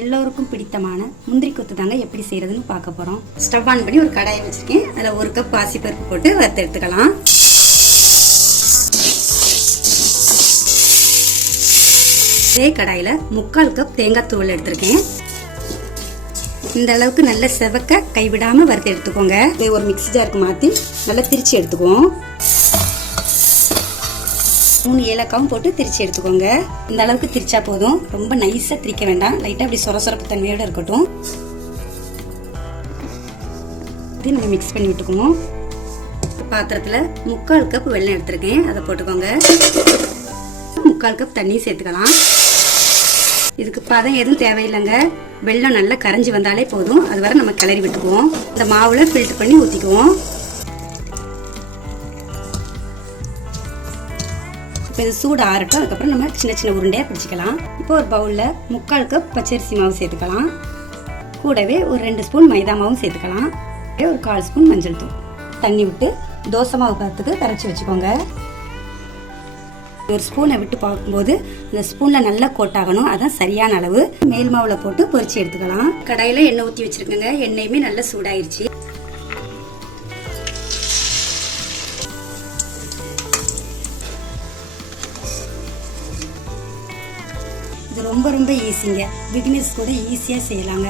எல்லோருக்கும் பிடித்தமான முந்திரி கொத்து தாங்க எப்படி செய்யறதுன்னு பார்க்க போறோம். ஸ்டவ் ஆன் பண்ணி ஒரு கடாயை வச்சிருக்கேன். அதில் 1 கப் பாசிப்பருப்பு போட்டு வறுத்து எடுத்துக்கலாம். இதே கடாயில 3/4 கப் தேங்காய் துருவல் எடுத்திருக்கேன். இந்த அளவுக்கு நல்ல செவக்க கைவிடாம வறுத்து எடுத்துக்கோங்க. ஒரு மிக்ஸி ஜாருக்கு மாற்றி நல்லா திரிச்சு எடுத்துக்குவோம். 3 ஏலக்காவும் போட்டு திரிச்சு எடுத்துக்கோங்க. இந்த அளவுக்கு திரிச்சா போதும், ரொம்ப நைஸா திரிக்க வேண்டாம். லைட்டா அப்படி சொரசொரப்பு தன்மையோட இருக்கட்டும். நம்ம மிக்ஸ் பண்ணி விட்டுக்குவோம். பாத்திரத்துல 3/4 கப் வெல்லம் எடுத்திருக்கேன், அதை போட்டுக்கோங்க. 3/4 கப் தண்ணி சேர்த்துக்கலாம். இதுக்கு பதம் எதுவும் தேவையில்லைங்க. வெல்லம் நல்லா கரைஞ்சி வந்தாலே போதும். அது வரை நம்ம கிளறி விட்டுக்குவோம். இந்த மாவுல ஃபில்டர் பண்ணி ஊற்றிக்குவோம். இப்போ இது சூடு ஆறட்டும். அதுக்கப்புறம் நம்ம சின்ன சின்ன உருண்டையாக பிடிச்சிக்கலாம். இப்போ ஒரு பவுலில் 3/4 கப் பச்சரிசி மாவு சேர்த்துக்கலாம். கூடவே ஒரு 2 ஸ்பூன் மைதா மாவும் சேர்த்துக்கலாம். ஒரு 1/4 ஸ்பூன் மஞ்சள் தூள். தண்ணி விட்டு தோசை மாவு பார்த்துக்கு கரைச்சி வச்சுக்கோங்க. ஒரு ஸ்பூனை விட்டு பார்க்கும்போது இந்த ஸ்பூனில் நல்லா கோட்டாகணும். அதான் சரியான அளவு. மேல் மாவில் போட்டு பொரிச்சு எடுத்துக்கலாம். கடாயில் எண்ணெய் ஊற்றி வச்சுருக்கேங்க. எண்ணெயுமே நல்லா சூடாயிருச்சு. இது ரொம்ப ஈஸிங்க. பிகினர்ஸ் கூட ஈஸியாக செய்யலாங்க.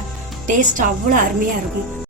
டேஸ்ட் அவ்வளோ அருமையாக இருக்கும்.